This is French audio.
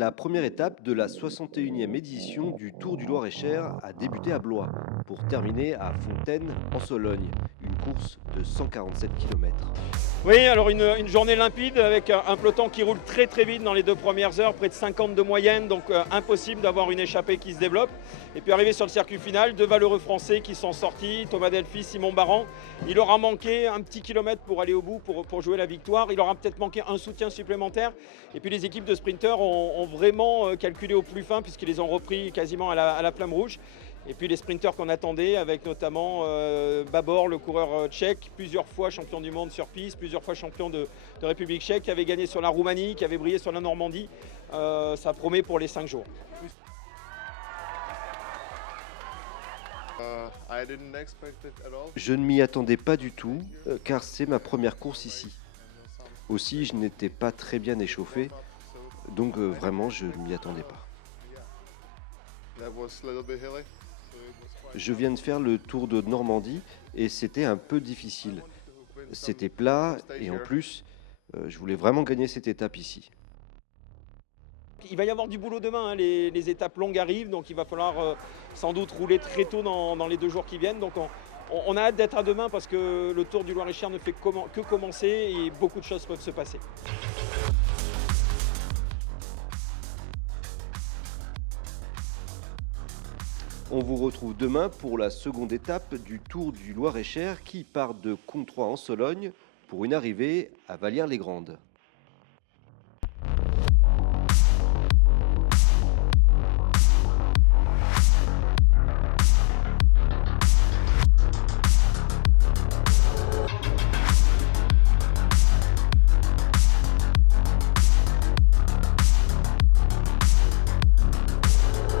La première étape de la 61e édition du Tour du Loir-et-Cher a débuté à Blois pour terminer à Fontaine en Sologne, une course de 147 km. Oui, alors une journée limpide avec un peloton qui roule très très vite dans les 2 premières heures, près de 50 de moyenne, donc impossible d'avoir une échappée qui se développe. Et puis arrivé sur le circuit final, 2 valeureux Français qui sont sortis, Thomas Delphi, Simon Baran. Il aura manqué un petit kilomètre pour aller au bout, pour jouer la victoire. Il aura peut-être manqué un soutien supplémentaire. Et puis les équipes de sprinteurs ont vraiment calculé au plus fin puisqu'ils les ont repris quasiment à la flamme rouge. Et puis les sprinteurs qu'on attendait, avec notamment Babor, le coureur tchèque, plusieurs fois champion du monde sur piste, plusieurs fois champion de République tchèque, qui avait gagné sur la Roumanie, qui avait brillé sur la Normandie. Ça promet pour les 5 jours. Je ne m'y attendais pas du tout, car c'est ma première course ici. Aussi, je n'étais pas très bien échauffé, donc vraiment, je ne m'y attendais pas. Je viens de faire le tour de Normandie et c'était un peu difficile. C'était plat et en plus, je voulais vraiment gagner cette étape ici. Il va y avoir du boulot demain, hein. Les étapes longues arrivent, donc il va falloir sans doute rouler très tôt dans les 2 jours qui viennent. Donc on a hâte d'être à demain parce que le Tour du Loir-et-Cher ne fait que commencer et beaucoup de choses peuvent se passer. On vous retrouve demain pour la seconde étape du Tour du Loir-et-Cher qui part de Comtroi en Sologne pour une arrivée à Vallières-les-Grandes.